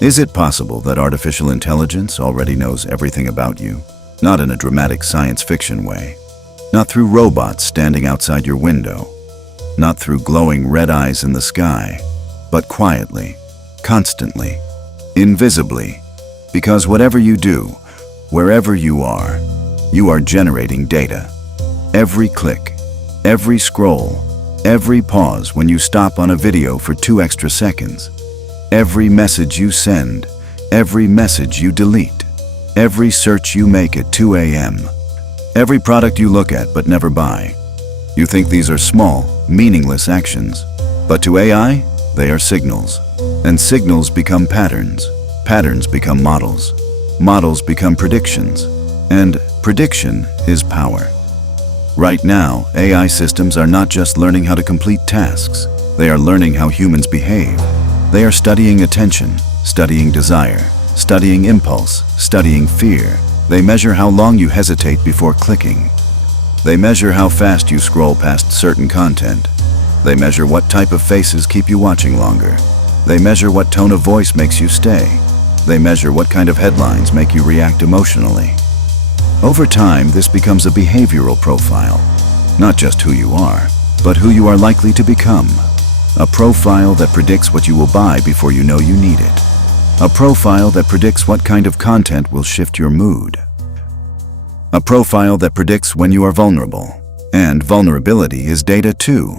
Is it possible that artificial intelligence already knows everything about you? Not in a dramatic science fiction way. Not through robots standing outside your window. Not through glowing red eyes in the sky. But quietly, constantly, invisibly. Because whatever you do, wherever you are generating data. Every click, every scroll, every pause when you stop on a video for 2 extra seconds. Every message you send, every message you delete, every search you make at 2 a.m., every product you look at but never buy. You think these are small, meaningless actions, but to AI, they are signals. And signals become patterns, patterns become models, models become predictions, and prediction is power. Right now, AI systems are not just learning how to complete tasks, they are learning how humans behave. They are studying attention, studying desire, studying impulse, studying fear. They measure how long you hesitate before clicking. They measure how fast you scroll past certain content. They measure what type of faces keep you watching longer. They measure what tone of voice makes you stay. They measure what kind of headlines make you react emotionally. Over time, this becomes a behavioral profile. Not just who you are, but who you are likely to become. A profile that predicts what you will buy before you know you need it. A profile that predicts what kind of content will shift your mood. A profile that predicts when you are vulnerable. And vulnerability is data too.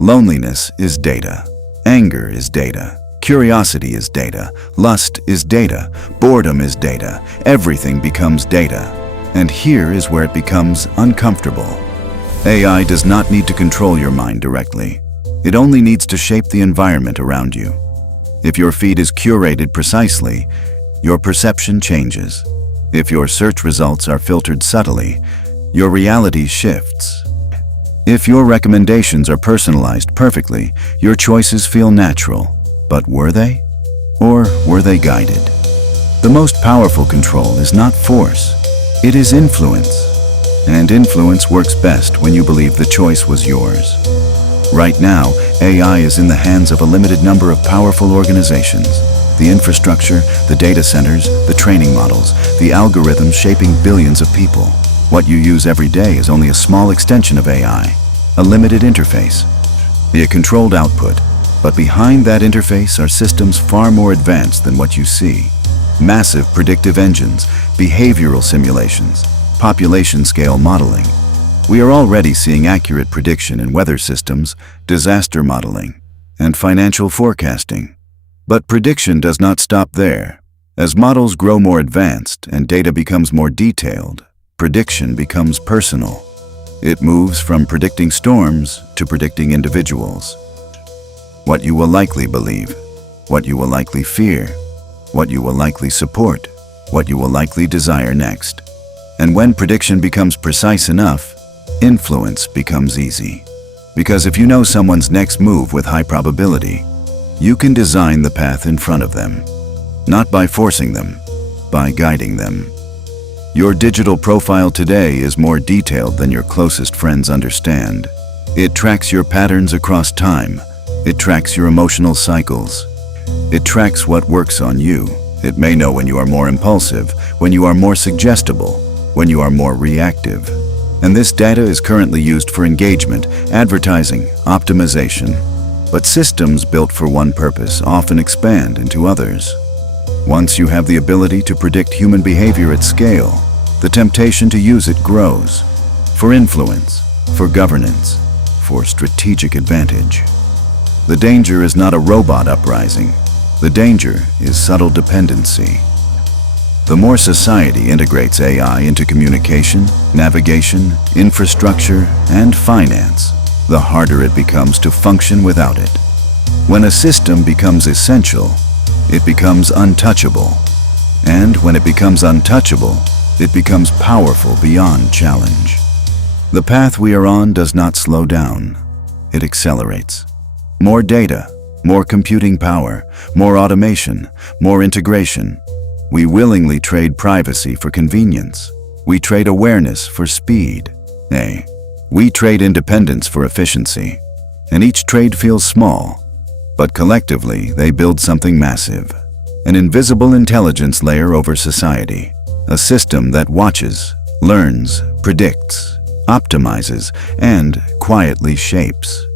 Loneliness is data. Anger is data. Curiosity is data. Lust is data. Boredom is data. Everything becomes data. And here is where it becomes uncomfortable. AI does not need to control your mind directly. It only needs to shape the environment around you. If your feed is curated precisely, your perception changes. If your search results are filtered subtly, your reality shifts. If your recommendations are personalized perfectly, your choices feel natural. But were they? Or were they guided? The most powerful control is not force, it is influence. And influence works best when you believe the choice was yours. Right now, AI is in the hands of a limited number of powerful organizations. The infrastructure, the data centers, the training models, the algorithms shaping billions of people. What you use every day is only a small extension of AI, a limited interface, a controlled output. But behind that interface are systems far more advanced than what you see. Massive predictive engines, behavioral simulations, population-scale modeling. We are already seeing accurate prediction in weather systems, disaster modeling, and financial forecasting. But prediction does not stop there. As models grow more advanced and data becomes more detailed, prediction becomes personal. It moves from predicting storms to predicting individuals. What you will likely believe, what you will likely fear, what you will likely support, what you will likely desire next. And when prediction becomes precise enough, influence becomes easy. Because if you know someone's next move with high probability, you can design the path in front of them. Not by forcing them, by guiding them. Your digital profile today is more detailed than your closest friends understand. It tracks your patterns across time. It tracks your emotional cycles. It tracks what works on you. It may know when you are more impulsive, when you are more suggestible, when you are more reactive. And this data is currently used for engagement, advertising, optimization. But systems built for one purpose often expand into others. Once you have the ability to predict human behavior at scale, the temptation to use it grows. For influence, for governance, for strategic advantage. The danger is not a robot uprising. The danger is subtle dependency. The more society integrates AI into communication, navigation, infrastructure, and finance, the harder it becomes to function without it. When a system becomes essential, it becomes untouchable. And when it becomes untouchable, it becomes powerful beyond challenge. The path we are on does not slow down. It accelerates. More data, more computing power, more automation, more integration. We willingly trade privacy for convenience. We trade awareness for speed. Nay, we trade independence for efficiency. And each trade feels small, but collectively they build something massive. an invisible intelligence layer over society, a system that watches, learns, predicts, optimizes, and quietly shapes.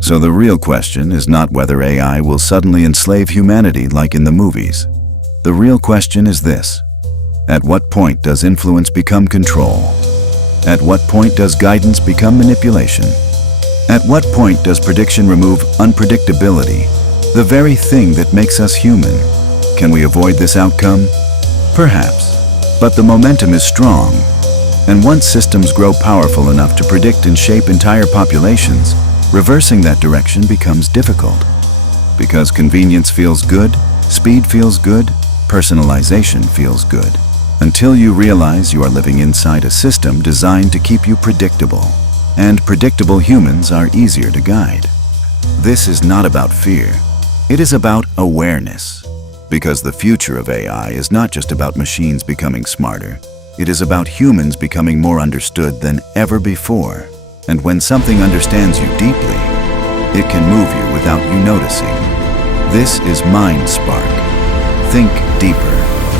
So the real question is not whether AI will suddenly enslave humanity like in the movies. The real question is this: at what point does influence become control? At what point does guidance become manipulation? At what point does prediction remove unpredictability, the very thing that makes us human? Can we avoid this outcome? Perhaps. But the momentum is strong. And once systems grow powerful enough to predict and shape entire populations, reversing that direction becomes difficult. Because convenience feels good, speed feels good, personalization feels good. Until you realize you are living inside a system designed to keep you predictable. And predictable humans are easier to guide. This is not about fear. It is about awareness. Because the future of AI is not just about machines becoming smarter. It is about humans becoming more understood than ever before. And when something understands you deeply, it can move you without you noticing. This is Mind Spark. Think deeper.